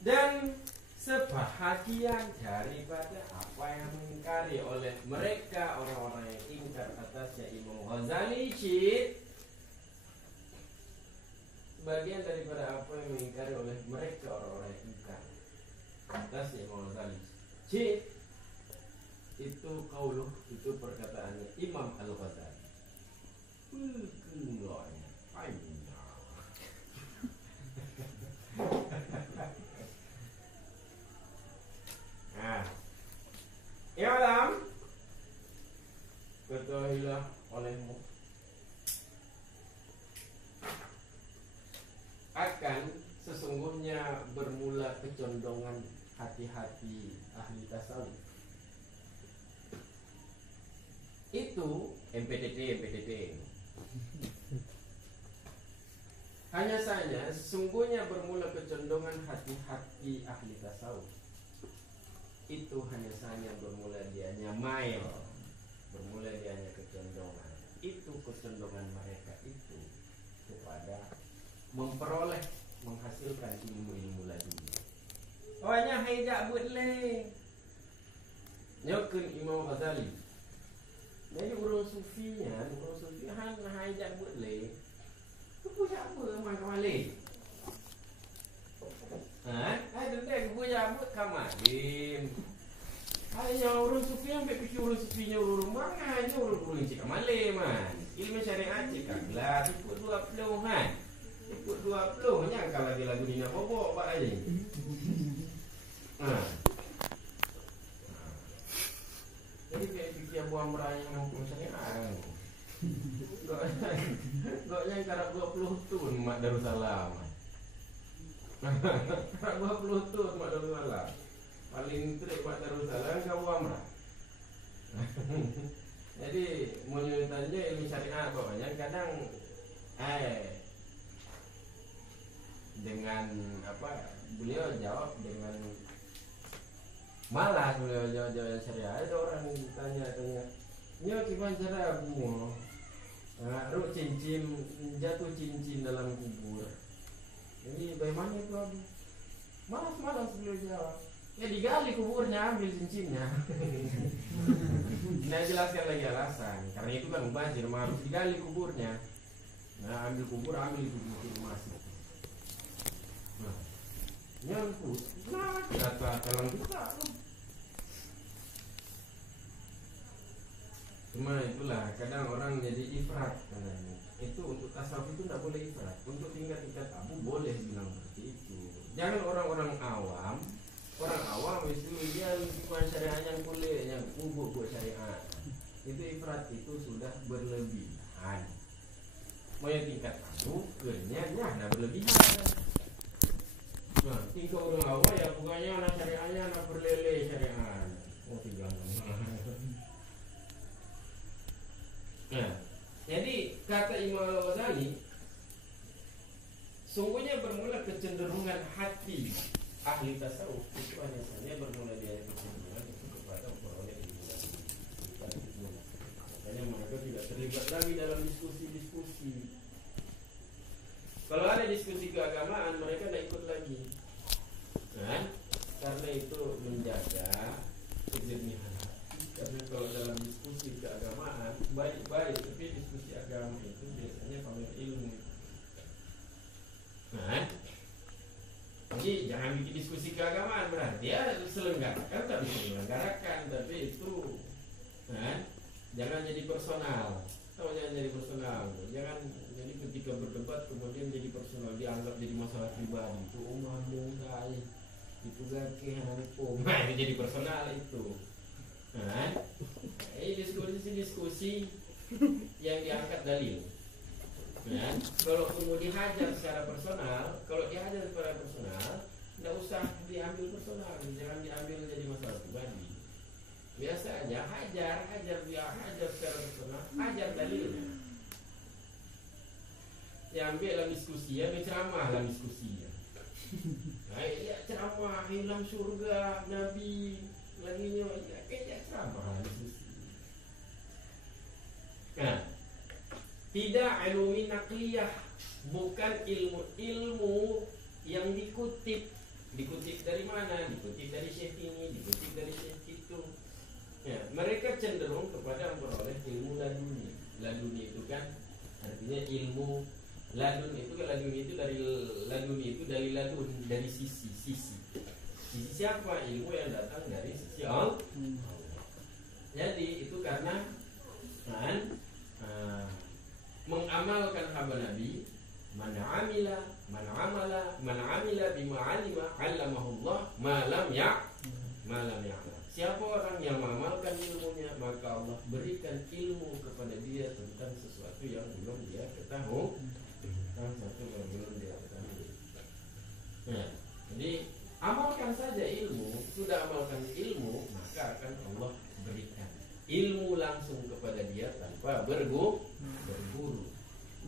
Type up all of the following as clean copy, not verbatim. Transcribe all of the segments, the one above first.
Dan sebahagian daripada apa yang mengingkari oleh mereka orang-orang yang ingkar atasnya Imam Ghazali, sebagian daripada apa yang mengingkari oleh mereka orang-orang yang ingkar atasnya Imam Ghazali, itu kauluh, itu perkataannya Imam Al-Ghazali. Nah, i'lam, ketahuilah olehmu akan sesungguhnya bermula kecondongan hati-hati ahli tasawuf itu MPTT. Hanya saja sesungguhnya bermula kecondongan hati-hati ahli tasawuf itu hanya saja bermula dianya mail, bermula dianya kecondongan. Itu kecondongan mereka itu kepada memperoleh, menghasilkan ilmu-ilmu laduni. Ohnya hanya boleh nyokun Imam Ghazali. Jadi urus sufinya hanya boleh. Itu punya apa kemana-mana? Ada dek punya apa kemarin? Yang urus sufi ambil fikir urus sufinya urus mana? Hanya urus cik kemana man? Ilmu syariat cik kaglah. Ikut 20 kan? Ikut 20 nya kalau lagi lagu ni nak bobok pak aje. Jadi kayak fikir buang merayang ngomong syariat. Goknya karena 20 tahun Mak Darussalam. Karena 20 tahun Mak Darussalam. Paling trik Mak Darussalam kau amrah. Jadi menyurutannya ilmu syariat pokoknya kadang dengan apa beliau jawab dengan malas, beliau jawab syariat. Ada orang tanya "Nyo gimana cara bungo? Ruk cincin, jatuh cincin dalam kubur. Jadi bagaimana itu Abu? Malas beliau jawab. Ya digali kuburnya, ambil cincinnya. Nah jelaskan lagi alasan. Karena itu kan mubazir, harus digali kuburnya. Nah ambil kubur masih. Nah, nyangkut. Nah kata dalam kita. Cuma itulah kadang orang jadi ifrat katanya. Itu untuk tasawuf itu tidak boleh ifrat. Untuk tingkat-tingkat abu boleh bilang seperti itu. Jangan orang-orang awam itu dia bukan syariat yang boleh, yang kubur buat syariat. Itu ifrat, itu sudah berlebihan. Mau yang tingkat abu kenyanya dah berlebihan. Nah, tingkat orang awam ya bukannya anak syariatnya anak berlele syariat. Oh tinggal. Nah, jadi kata Imam Al-Ghazali, sungguhnya bermula kecenderungan hati ahli tasawuf itu hanya saja bermula dari kecenderungan itu kepada memperoleh ilmu laduni. Makanya mereka tidak terlibat lagi dalam diskusi-diskusi. Kalau ada diskusi keagamaan mereka tidak ikut lagi. Nah, karena itu menjaga kejernihan. Karena kalau dalam diskusi keagamaan baik-baik, tapi diskusi agama itu biasanya pamer ilmu. Nah, jadi jangan bikin diskusi keagamaan berarti ya selenggarakan tapi selenggarakan, tapi itu, jangan jadi personal. Tahu jangan jadi personal. Jangan jadi ketika berdebat kemudian jadi personal, dianggap jadi masalah pribadi. Itu mungkai, itu gake hukum. Nah, itu jadi personal itu. Diskusi yang diangkat dalil. Kalau kemudian dihajar secara personal, tidak usah diambil personal, jangan diambil jadi masalah pribadi. Biasa aja hajar secara personal, hajar dalilnya. Diambil dalam diskusi, ya ceramah dalam diskusi. Ya ceramah hilang surga Nabi. Laginya kayak ceramah diskusi. Nah, tidak ilmu nakliyah, bukan ilmu yang dikutip Dikutip dari mana? Dikutip dari syekh ini, dikutip dari syekh itu. Ya, mereka cenderung kepada memperoleh ilmu laduni. Laduni itu kan artinya ilmu ladun itu dari ladun, dari sisi siapa? Ilmu yang datang dari sisi Allah. Jadi itu karena mengamalkan hamba Nabi, man amila bima alima 'allamahullah ma lam ya'lam. Siapa orang yang mengamalkan ilmunya, maka Allah berikan ilmu kepada dia tentang sesuatu yang belum dia ketahui. Nah, jadi amalkan saja ilmu. Sudah amalkan ilmu, maka akan Allah berikan ilmu langsung kepada dia tanpa berburu.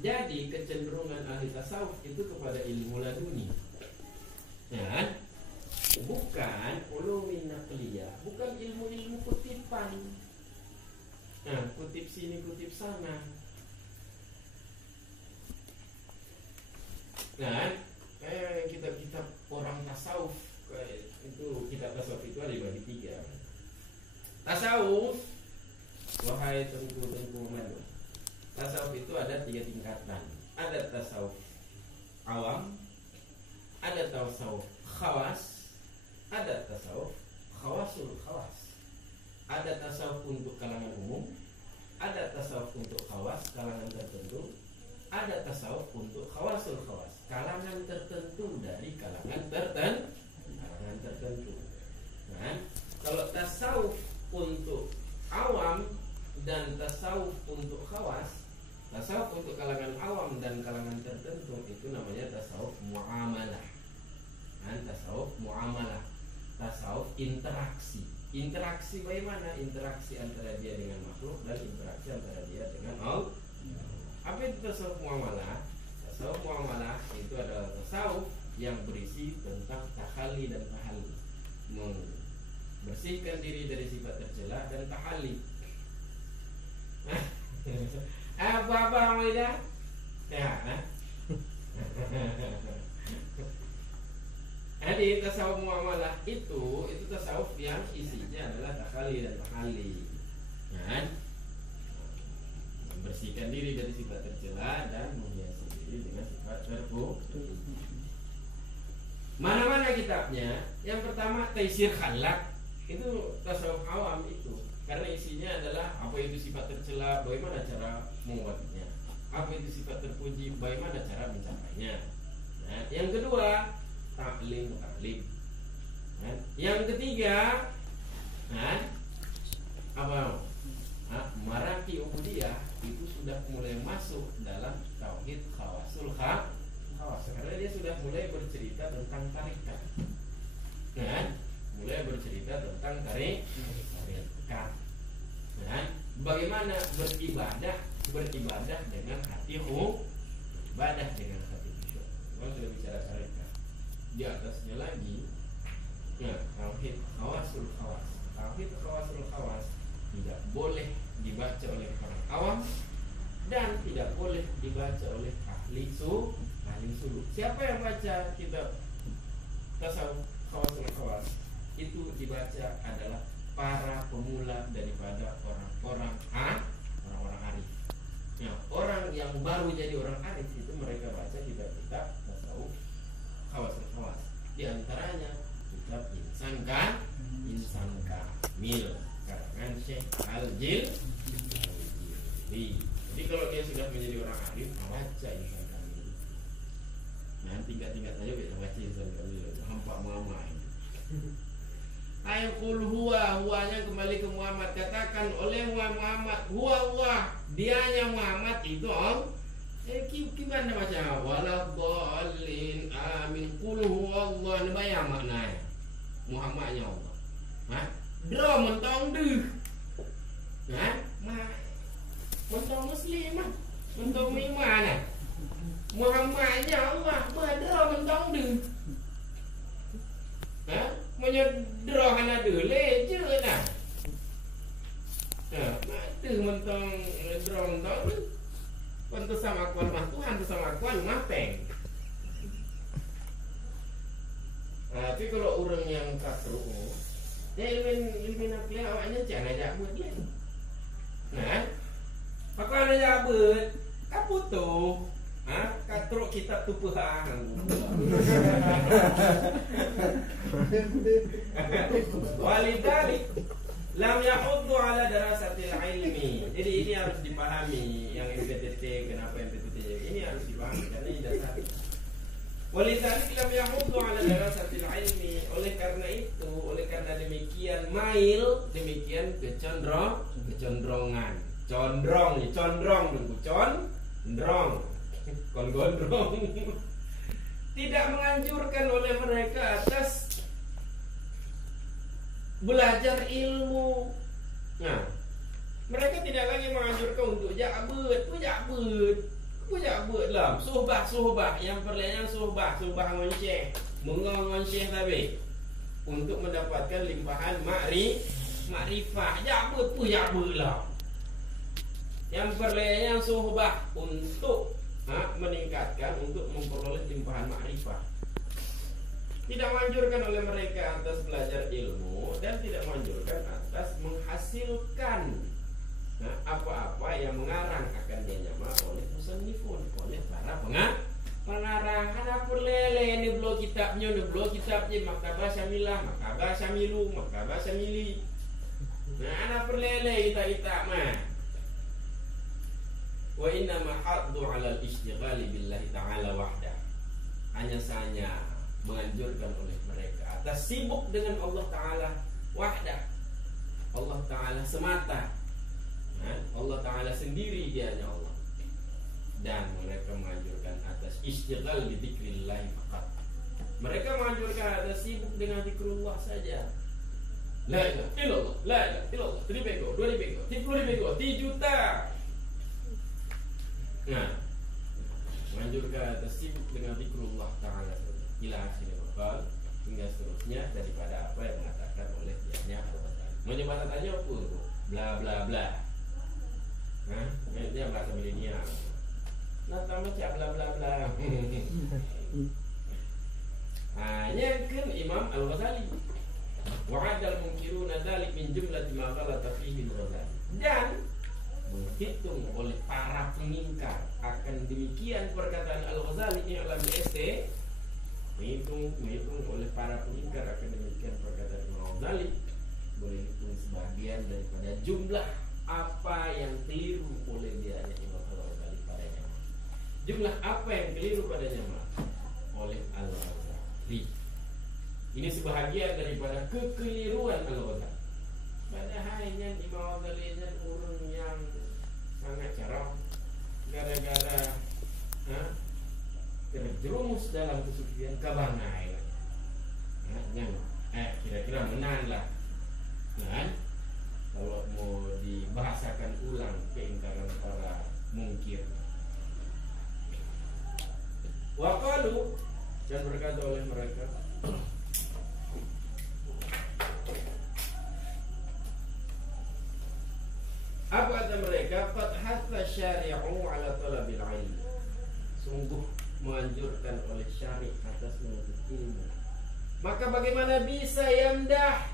Jadi kecenderungan ahli tasawuf itu kepada ilmu laduni, ya, bukan ulumin naqliyah, bukan ilmu-ilmu kutipan. Nah, kutip sini, kutip sana. Nah, kitab-kitab orang tasawuf itu, kitab tasawuf itu ada dibagi 3. Tasawuf, wahai tengku-tengku madu, tasawuf itu ada 3 tingkatan. Ada tasawuf awam, ada tasawuf khawas, ada tasawuf khawasul khawas. Ada tasawuf untuk kalangan umum, ada tasawuf untuk khawas, kalangan tertentu, ada tasawuf untuk khawasul khawas, kalangan tertentu dari kalangan tertentu. Nah, kalau tasawuf untuk awam dan tasawuf untuk khawas, tasawuf untuk kalangan awam dan kalangan tertentu itu namanya tasawuf muamalah. Nah, tasawuf muamalah, tasawuf interaksi. Interaksi bagaimana? Interaksi antara dia dengan makhluk dan interaksi antara dia dengan Allah. Apa itu tasawuf muamalah? Tasawuf muamalah itu adalah tasawuf yang berisi tentang tahalli dan tahalli, membersihkan diri dari sifat tercela dan tahalli. Apa Maida? Ya. Jadi tasawuf muamalah itu tasawuf yang isinya adalah tahalli dan tahalli. Kan? Membersihkan diri dari sifat tercela dan menghiasi diri dengan sifat terpuji. Mana-mana kitabnya? Yang pertama Taisir Khalaq, itu tasawuf awam itu. Karena isinya adalah apa itu sifat tercela, bagaimana cara mengobatinya. Apa itu sifat terpuji, bagaimana cara mencapainya. Nah, yang kedua taklim. Nah, yang ketiga, maraki ubudiyah, itu sudah mulai masuk dalam tauhid khawasul khawas, karena dia sudah mulai bercerita tentang tarikat. Mulai bercerita tentang tarikat. Bagaimana beribadah dengan hati ibadah dengan hati khusyuk. Kalau sudah bicara tarikat, di atasnya lagi tauhid khawasul khawas. Tauhid khawasul khawas tidak boleh dibaca oleh orang awam dan tidak boleh dibaca oleh ahli suluk. Siapa yang baca kitab tasawuf khawasul khawas itu dibaca adalah para pemula daripada orang-orang arif. Nah, orang yang baru jadi orang arif itu mereka baca kitab-kitab tasawuf khawasul khawas. Di antaranya kitab Insan Kamil karangan Syekh Al-Jilni. Jadi kalau dia sudah menjadi orang arif, baca Insan Kamil. Nah, tingkat-tingkat saja kita baca Insan Kamil. Hampa mama ini. Ayakul huwanya kembali ke Muhammad. Katakan oleh Muhammad, huwa Allah, dianya Muhammad itu Allah. Gimana baca? Waladhdallin amin. Qul huwallahu, bayang maknanya. Muhammadnya Allah. Dro mentong deh. Mentong muslim, mentong iman. Muhammadnya Allah, dro mentong deh. Menyedro hana dele je nah. Mati mentong dro mentong. Untuk sama kual mah Tuhan, tu sama kual mah peng. Tapi kalau orang yang katruk, dia ilmu nakli awaknya jangan ajak buat dia. Nah, maka ajak buat, apa tuh? Katruk kitab tu pahang. Walidalik lam yahuddu ala darasatil ilmi. Jadi ini harus dipahami yang MPTT. Kenapa MPTT? Ini harus dipahami karena ini dasar. Walidalik lam yahuddu ala darasatil ilmi. Oleh karena itu, oleh karena demikian mail, demikian kecondrongan. Condrong nih, condrong nunggu condrong. Kon gondrong. Tidak menganjurkan oleh mereka atas belajar ilmu. Nah, mereka tidak lagi menganjurkan untuk jabut lah. Suhbah yang perlahan suhbah ngonceh, mengonceh tapi untuk mendapatkan limpahan makrifah. Jabut lah. Yang perlahan suhbah untuk meningkatkan, untuk memperoleh limpahan makrifah. Tidak menganjurkan oleh mereka atas belajar ilmu dan tidak menganjurkan atas menghasilkan apa-apa yang mengarang akan dinyama oleh musannifun, oleh para pengarang. Ada perlele ini blog kitabnya, maktabah syamilah, maktabah syamilu, maktabah syamili. Nah, ada perlele kita mah. Wa inna ma haddu 'ala al-ishtighali billahi ta'ala wahdah. Hanya saja menganjurkan oleh mereka atas sibuk dengan Allah Ta'ala wahdah, Allah Ta'ala semata, Allah Ta'ala sendiri dianya Allah. Dan mereka menganjurkan atas ishtighal bi dzikrillah faqat. Mereka menganjurkan atas sibuk dengan zikrullah saja. La ilaha illallah, la ilaha illallah, 3 bego, 2 bego, 10 bego, 3 juta. Nah, menganjurkan atas sibuk dengan zikrullah Ta'ala ila akhiril maqal, hingga seterusnya daripada apa yang mengatakan oleh dianya Al-Ghazali. Menyebut tanya apa itu? Bla bla bla. Ini bahasa milenial. Nah, tambah cak bla bla bla. Kan Imam Al-Ghazali. Wa'adal munkiruna dzalik min jumlati ma ghalata fihi Al-Ghazali. Dan menghitung oleh para pengingkar akan demikian perkataan Al-Ghazali ini alam BST. Menghitung oleh para pengingkar akan demikian perkataan Al-Ghazali, boleh hitung sebagian daripada jumlah apa yang keliru oleh dia Imam Al-Ghazali padanya. Jumlah apa yang keliru padanya oleh Al-Ghazali. Ini sebahagian daripada kekeliruan Al-Ghazali. Padahal Imam Al-Ghazali orang yang sangat cerah, gara-gara terjerumus dalam kesufian kabangai. Kira-kira menang lah. Kalau mau dibahasakan ulang keingkaran para mungkir. Waqalu, dan berkata oleh mereka, apa kata mereka? Qad hatha syari'u ala talabil ilm. Sungguh menganjurkan oleh syari' atas menuntut ilmu. Maka bagaimana bisa yamdah,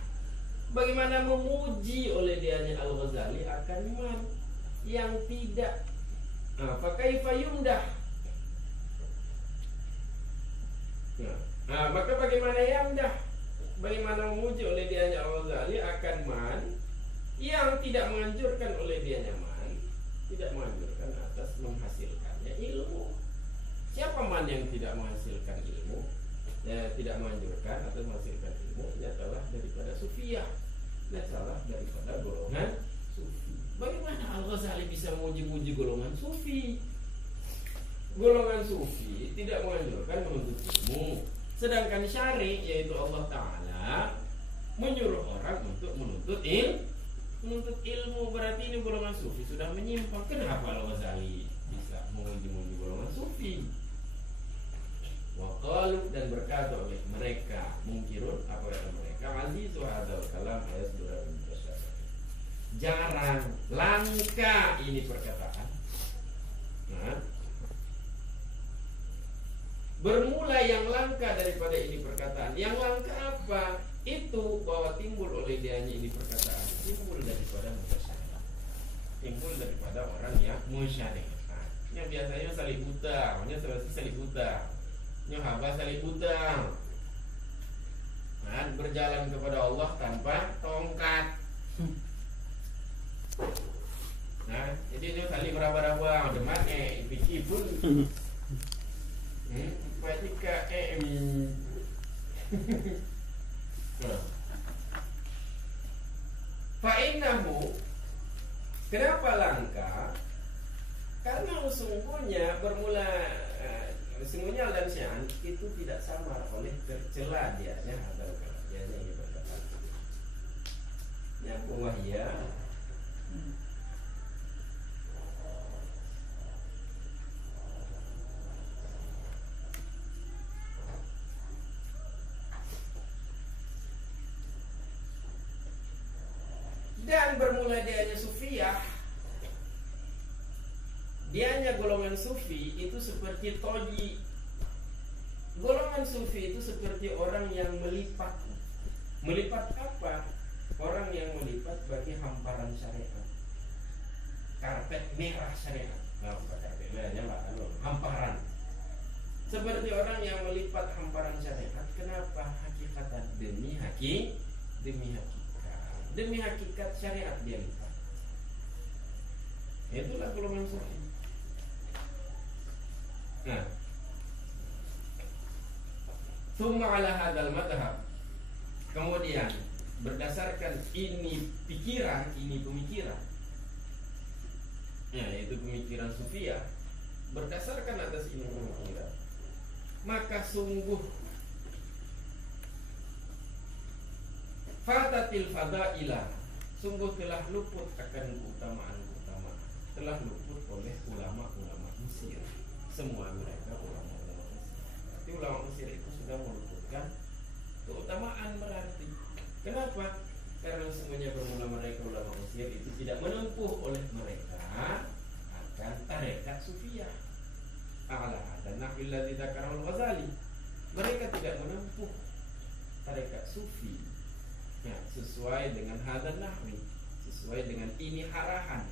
bagaimana memuji oleh dianya Al-Ghazali akan man yang tidak. Fa kaifa yumdah. Maka bagaimana yamdah, bagaimana memuji oleh dianya Al-Ghazali akan man yang tidak menganjurkan oleh dia nyaman, tidak menganjurkan atas menghasilkannya ilmu. Siapa man yang tidak menghasilkan ilmu, tidak menganjurkan atau menghasilkan ilmu? Dia telah daripada sufiyah, dia telah daripada golongan sufi. Bagaimana Al-Ghazali bisa memuji-muji golongan sufi? Golongan sufi tidak menganjurkan menuntut ilmu, sedangkan syari' yaitu Allah Ta'ala menyuruh orang untuk menuntut ilmu. Berarti ini golongan sufi sudah menyimpang. Kenapa Al-Ghazali bisa memuji-muji golongan sufi? Waqalu, dan berkata oleh mereka mungkirun, apa kata mereka? Azizu hadzal kalam yasdura min tasawuf. Jarang, langka ini perkataan. Bermula yang langka daripada ini perkataan yang langka apa? Itu bahwa timbul oleh dianya ini perkataan timbul daripada mutasyabih, timbul daripada orang yang musyabih. Yang biasanya salib buta, makanya selesai salib buta, hamba salib buta, berjalan kepada Allah tanpa tongkat. Nah, jadi dia salib beraba-raba, demat pikir pun, pasti ke Fa'innahu, kenapa langka? Karena sesungguhnya sesungguhnya dan syan itu tidak samar oleh tercela dianya atau dianya ini berkata. Yang wahya dan bermula dianya sufiyah. Dianya golongan sufi itu seperti toji. Golongan sufi itu seperti orang yang melipat. Melipat apa? Orang yang melipat bagi hamparan syariat. Karpet merah syariat. Karpet merahnya hamparan. Seperti orang yang melipat hamparan syariat. Kenapa? Hakikatan demi hakikat. Demi hakikat syariat dia lipat. Itulah golongan sufi. Nah, summa ala hadal madhab, kemudian berdasarkan ini pikiran, ini pemikiran, yaitu pemikiran sufiyah, berdasarkan atas ini pemikiran, maka sungguh fatatil fadailah, sungguh telah luput akan keutamaan, telah luput oleh ulama-ulama Mesir. Semua mereka ulama-ulama Mesir. Berarti ulama Mesir itu sudah meluputkan keutamaan berarti. Kenapa? Karena semuanya bermula mereka ulama Mesir itu tidak menempuh oleh mereka akan tarekat sufiyah. Ala dan nahwil ladzi dzakarahu al-Ghazali. Mereka tidak menempuh tarekat sufi. Nah, sesuai dengan hadan nahwi, sesuai dengan ini arahan.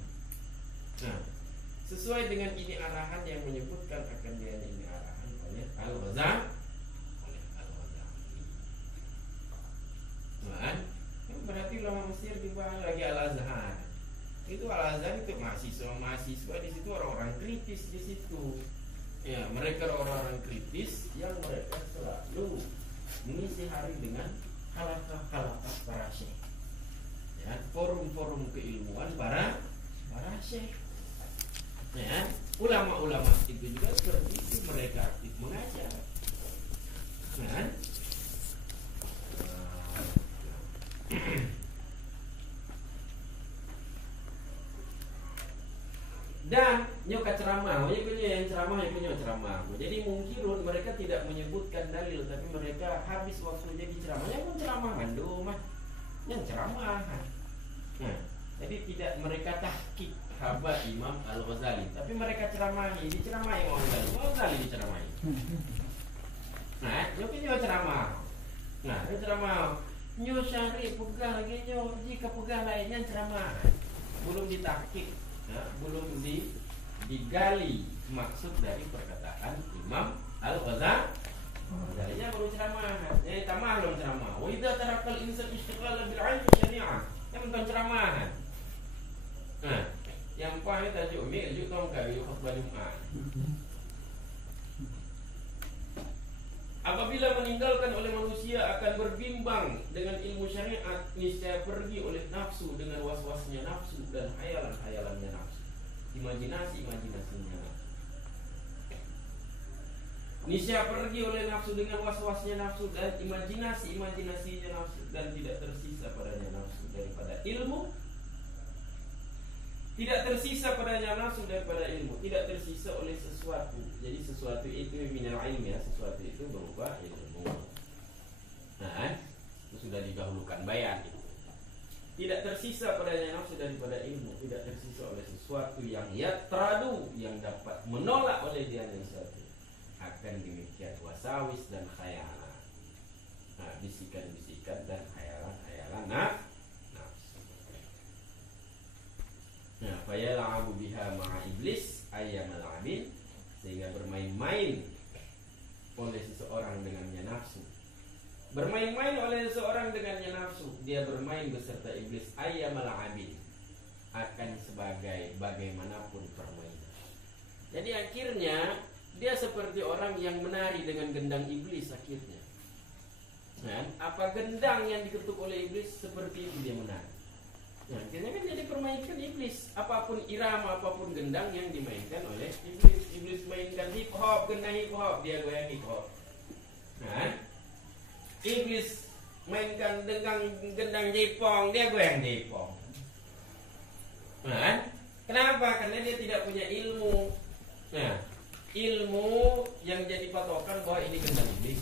Nah, sesuai dengan ini arahan yang menyebutkan akan dia ini arahan oleh Al-Ghazali. Berarti ulama Mesir di bawah lagi Al-Azhar. Itu Al-Azhar itu mahasiswa di situ orang-orang kritis di situ. Ya, mereka orang-orang kritis yang mereka selalu mengisi hari dengan halaqah-halaqah para syekh. Ya, forum-forum keilmuan para syekh. Ya, ulama-ulama itu juga seperti itu, mereka aktif mengajar. Nah, dan nyoka ceramah, yang ceramah. Jadi mungkin mereka tidak menyebutkan dalil, tapi mereka habis waktunya di ceramahnya pun ceramah mah, yang ceramah. Nah, jadi tidak mereka tahqiq haba Imam Al-Ghazali, tapi mereka ceramahi, diceramahi Al-Ghazali diceramahi. Nah, nyoka ceramah. Nah, ini ceramah. Nyo syari pegah lagi jika pegah lainnya ceramah. Belum ditahqiq, ya, belum digali maksud dari perkataan Imam Al-Ghazali. Ghazalinya baru ceramah. Tamah belum ceramah. Wa idza tarakal insan istiqlal bil 'ilmi syari'ah. Yang tentang ceramah. Nah, yang pahit tajuk mi'ju tongka yu khutbah Jumat. Apabila meninggalkan oleh manusia akan berbimbang dengan ilmu syariat, niscaya pergi oleh nafsu dengan was-wasnya nafsu dan hayalan-hayalannya nafsu, imajinasi-imajinasinya nafsu. Niscaya pergi oleh nafsu dengan was-wasnya nafsu dan imajinasi-imajinasinya nafsu, dan tidak tersisa padanya nafsu daripada ilmu. Tidak tersisa padanya nafsu daripada ilmu, tidak tersisa oleh sesuatu. Jadi sesuatu itu minal ilmi, ya, sesuatu itu berupa ilmu. Nah, itu sudah didahulukan bayan. Tidak tersisa padanya nafsu daripada ilmu, tidak tersisa oleh sesuatu yang yatradu, yang dapat menolak oleh dia yang satu. Akan demikian wasawis dan khayalan. Nah, bisikan-bisikan dan hayalan-hayalan nafsu. Nah, fayal'abu biha ma'a iblis ayyamal 'abid, sehingga bermain-main oleh seseorang dengannya nafsu. Bermain-main oleh seseorang dengannya nafsu, dia bermain beserta iblis ayyamal 'abid, akan sebagai bagaimanapun permainan. Jadi akhirnya dia seperti orang yang menari dengan gendang iblis akhirnya. Nah, apa gendang yang diketuk oleh iblis, seperti itu dia menari. Nah, akhirnya kan jadi permainkan iblis. Apapun irama, apapun gendang yang dimainkan oleh iblis. Iblis mainkan hip hop, gendang hip hop, dia goyang hip hop. Nah, iblis mainkan gendang Jepang, dia goyang Jepang. Nah, kenapa? Karena dia tidak punya ilmu. Nah, ilmu yang jadi patokan bahwa ini gendang iblis.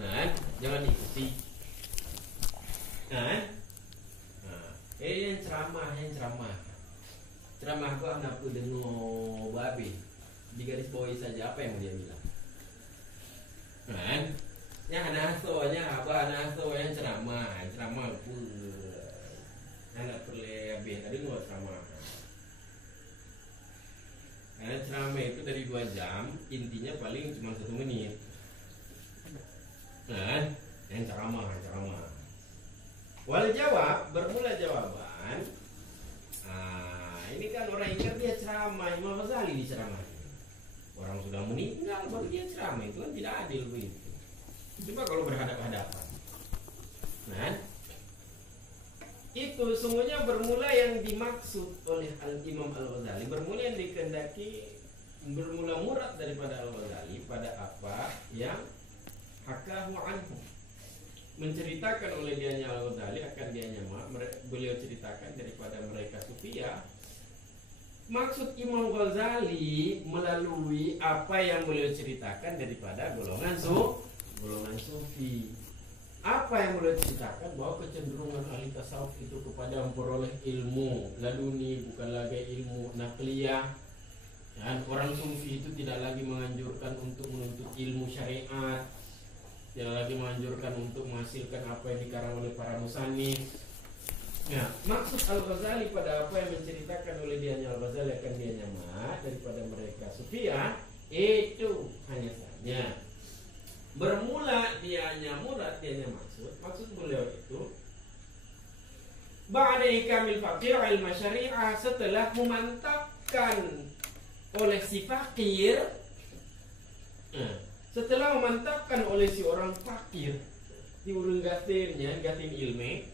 Nah, jangan ikuti. Nah, yang ceramah. Ceramah gua anak dengo babi. Di garis bawahi saja apa yang dia bilang. Nah, yang anasonya apa anaso yang ceramah anak perlebih tadi mau ceramah. Karena ceramah itu dari 2 jam, intinya paling cuma 1 menit. Nah, yang ceramah. Wal jawab, bermula jawaban. Ini kan orang ingat dia ceramah, Imam Ghazali diceramah. Orang sudah meninggal baru dia ceramah, itu kan tidak adil begitu. Coba kalau berhadapan-hadapan. Nah, itu semuanya bermula yang dimaksud oleh Imam Al-Ghazali, bermula yang dikehendaki, bermula murad daripada Al-Ghazali pada apa yang hakahu anhu, menceritakan oleh dianya Al-Ghazali akan dianya beliau ceritakan daripada mereka Sufiyah. Maksud Imam Ghazali melalui apa yang beliau ceritakan daripada golongan Sufi. Apa yang beliau ceritakan bahwa kecenderungan ahli tasawuf itu kepada memperoleh ilmu laduni, bukan lagi ilmu nakliyah. Dan orang Sufi itu tidak lagi menganjurkan untuk menuntut ilmu syariat, tidak lagi menganjurkan untuk menghasilkan apa yang dikarang oleh para musannif. Nah, maksud Al-Ghazali pada apa yang menceritakan oleh dianya Al-Ghazali akan dianya daripada mereka Sufiyah, itu hanya saja bermula dianya murad, dianya maksud beliau itu ba'da ikamil faqir ilmu syariah, setelah memantapkan oleh si fakir, setelah memantapkan oleh si orang fakir di urung gatin ilmu,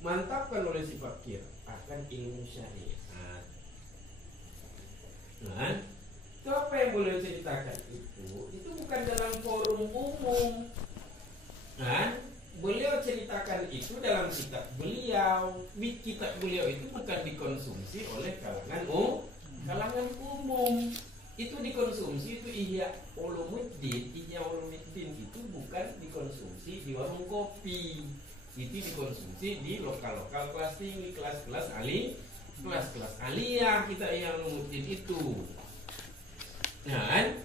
mantapkan oleh si fakir akan ilmu syariat. Itu apa yang beliau ceritakan itu bukan dalam forum umum. Beliau ceritakan itu dalam kitab beliau. Kitab beliau itu bukan dikonsumsi oleh kalangan umum. Itu dikonsumsi, itu Ihya Ulumuddin itu bukan dikonsumsi di warung kopi. Itu dikonsumsi di lokal-lokal kelas tinggi, kelas-kelas aliyah kita Ihya Ulumuddin itu. Nah,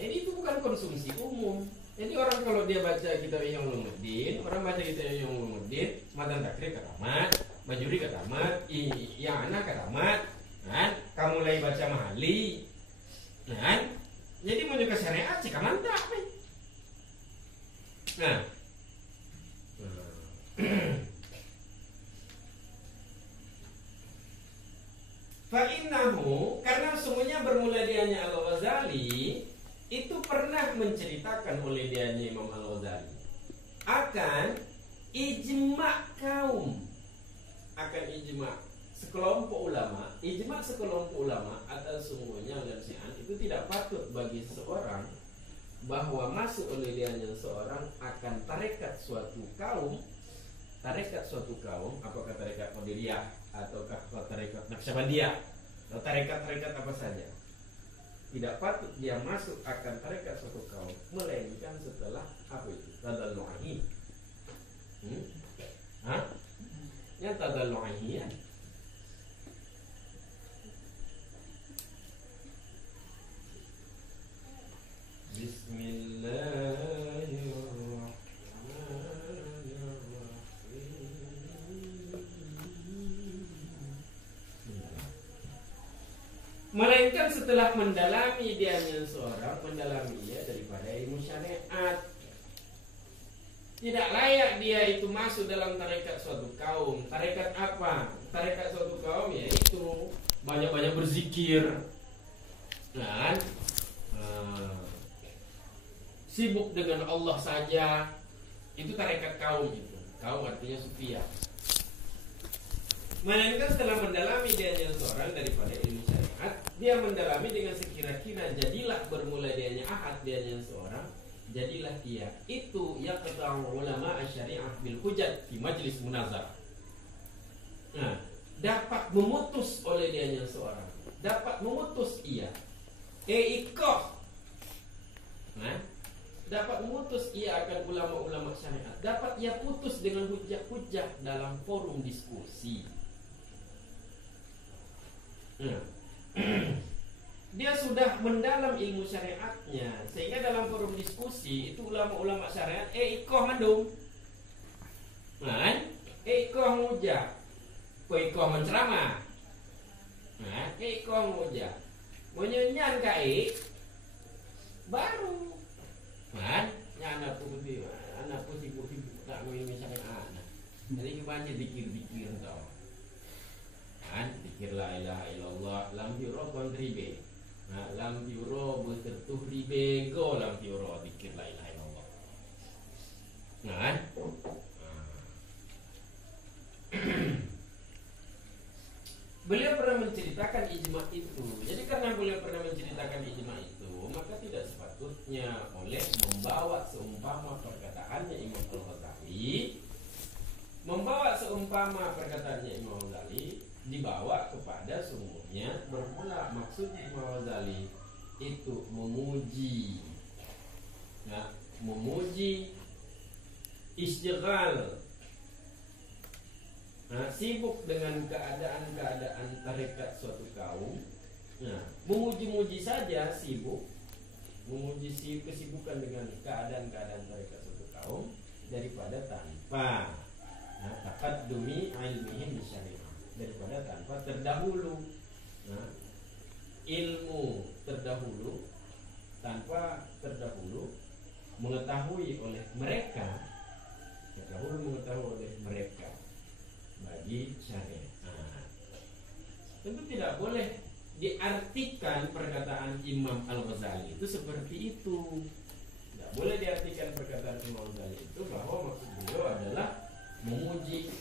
ini itu bukan konsumsi umum. Jadi orang kalau dia baca kitab Ihya Ulumuddin, orang baca kitab Ihya Ulumuddin, Matan Takrib katamat, Bajuri katamat, yang anak katamat, kan? Kamu mulai baca Mahali, kan? Jadi menyuka syariat sih mantap, nah. Fa'innahu, karena semuanya bermula dianya Al-Ghazali, itu pernah menceritakan oleh dianya Imam Al-Ghazali akan ijma' kaum, akan ijma' sekelompok ulama atau semuanya ulama itu tidak patut bagi seseorang bahwa masuk oleh dianya seorang akan tarekat suatu kaum, apakah tarekat Qadiriyah ataukah tarekat Naqsyabandiyah atau tarekat-tarekat apa saja, tidak patut dia masuk akan tarekat suatu kaum melainkan setelah apa itu tadallu'i. Yang tadallu'i ya. Bismillah. setelah mendalami dia seorang, mendalami dia daripada ilmu syariat. Tidak layak dia itu masuk dalam tarekat suatu kaum. Tarekat apa? Tarekat suatu kaum yaitu banyak-banyak berzikir, kan? Sibuk dengan Allah saja. Itu tarekat kaum itu. Kaum artinya sufiyah. Melainkan setelah mendalami dia seorang daripada ilmu syariat, dia mendalami dengan sekira-kira jadilah bermula dianya ahad dia seorang, jadilah dia itu yang ketahui ulama syariah bil hujat di majlis munazarah. Nah, dapat memutus oleh dia seorang, dapat memutus ia, ikoh. Nah, dapat memutus ia akan ulama-ulama syariat, dapat ia putus dengan hujah-hujah dalam forum diskusi. Dia sudah mendalam ilmu syariatnya, sehingga dalam forum diskusi itu ulama-ulama syariat ikoh mandung, ikoh ngujah, ikoh menceramah, ikoh ngujah, menyanyian kai baru, anak putih tak mau ilmu syariat, jadi banyak dikir tau. Dikir la ilaha illallah lam yuro kontribe, lam yuro bertertuh ribe go lam yuro dikir la ilaha illallah. Beliau pernah menceritakan ijma itu. Jadi karena beliau pernah menceritakan ijma itu, maka tidak sepatutnya oleh membawa seumpama perkataannya Imam Al-Ghazali, Imam Ghazali dibawa kepada sungguhnya bermula maksudnya Imam Ghazali itu memuji, memuji istighal, sibuk dengan keadaan tarekat suatu kaum, memuji-muji saja sibuk, memuji kesibukan dengan keadaan tarekat suatu kaum daripada tanpa taqaddumi ilmihim syariah, daripada tanpa terdahulu ilmu tanpa terdahulu mengetahui oleh mereka bagi syariat. Tentu tidak boleh diartikan perkataan Imam Al-Ghazali itu seperti itu. Tidak boleh diartikan perkataan Imam Al-Ghazali itu bahwa maksud beliau adalah memuji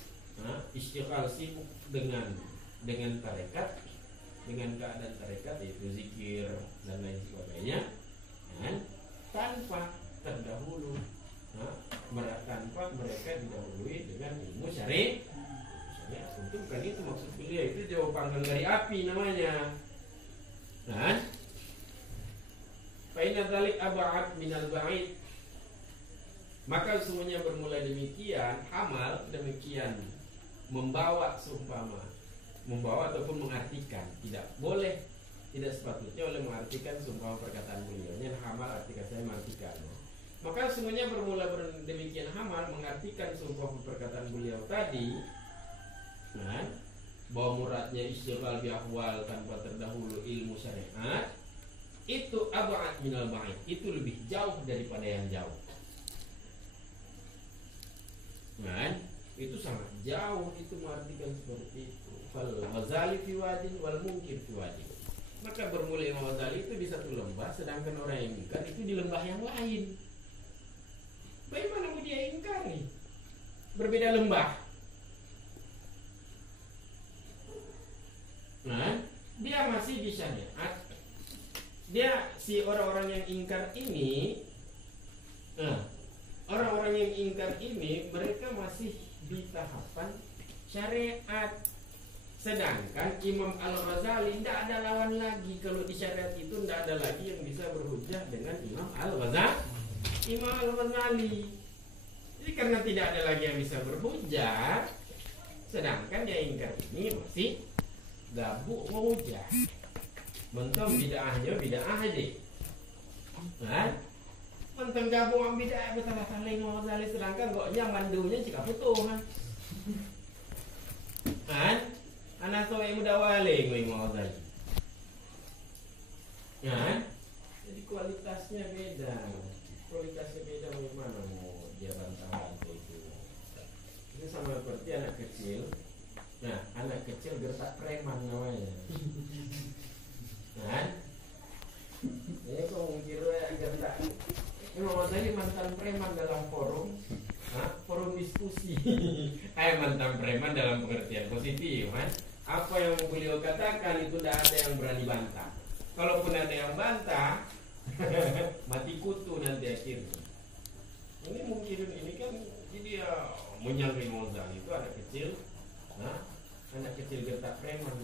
istighal sibuk dengan tarekat, dengan keadaan tarekat yaitu zikir dan lain sebagainya, tanpa terdahulu, tanpa mereka didahului dengan ilmu syariat. Tentu bukan itu maksud beliau, itu jauh panggang dari api namanya. Fa inna dzalik ab'ad minal ba'id. Maka semuanya bermula demikian, amal demikian, membawa seumpama, membawa ataupun mengartikan, tidak boleh, tidak sepatutnya oleh mengartikan seumpama perkataan beliau. Hamal artikan saya mengartikan. Maka semuanya bermula demikian hamal, mengartikan seumpama perkataan beliau tadi, bahwa muradnya istighal bi ahwal tanpa terdahulu ilmu syariat, itu ab'ad minal ba'id, itu lebih jauh daripada yang jauh. Itu sangat jauh, itu mengartikan seperti itu. Fal Ghazali fi wadin wal munkir fi wadin. Maka bermula Imam Ghazali itu di satu lembah, sedangkan orang yang ingkar itu di lembah yang lain. Bagaimana mau dia ingkari? Berbeda lembah. Dia masih di syariat. Dia si orang-orang yang ingkar ini, orang-orang yang ingkar ini mereka masih di tahapan syariat. Sedangkan Imam Al-Ghazali tidak ada lawan lagi. Kalau di syariat itu tidak ada lagi yang bisa berhujjah dengan Imam Al-Ghazali. Jadi karena tidak ada lagi yang bisa berhujjah, sedangkan yang ingkar ini masih gabuk menghujjah. Mentom bid'ahnya bid'ah aja. Mentom gabung bid'ah bersalah-salah Imam Ghazali, sedangkan koknya mandunya jika putuh. Anak soal muda wale Imam Ghazali. Ya kan? Jadi kualitasnya beda. Kualitasnya beda bagaimana mau dia bantah-bantah itu. Itu sama seperti anak kecil. Nah, anak kecil gertak preman namanya. Kan? Ini kok mungkin gertak. Ini mau tadi mantan preman dalam forum, forum diskusi. Mantan preman dalam pengertian positif, kan? Apa yang beliau katakan itu tidak ada yang berani bantah. Kalaupun ada yang bantah, mati kutu nanti akhirnya. Ini mungkin ini kan jadi ya Munyal Rimozal itu anak kecil, anak kecil gertak preman.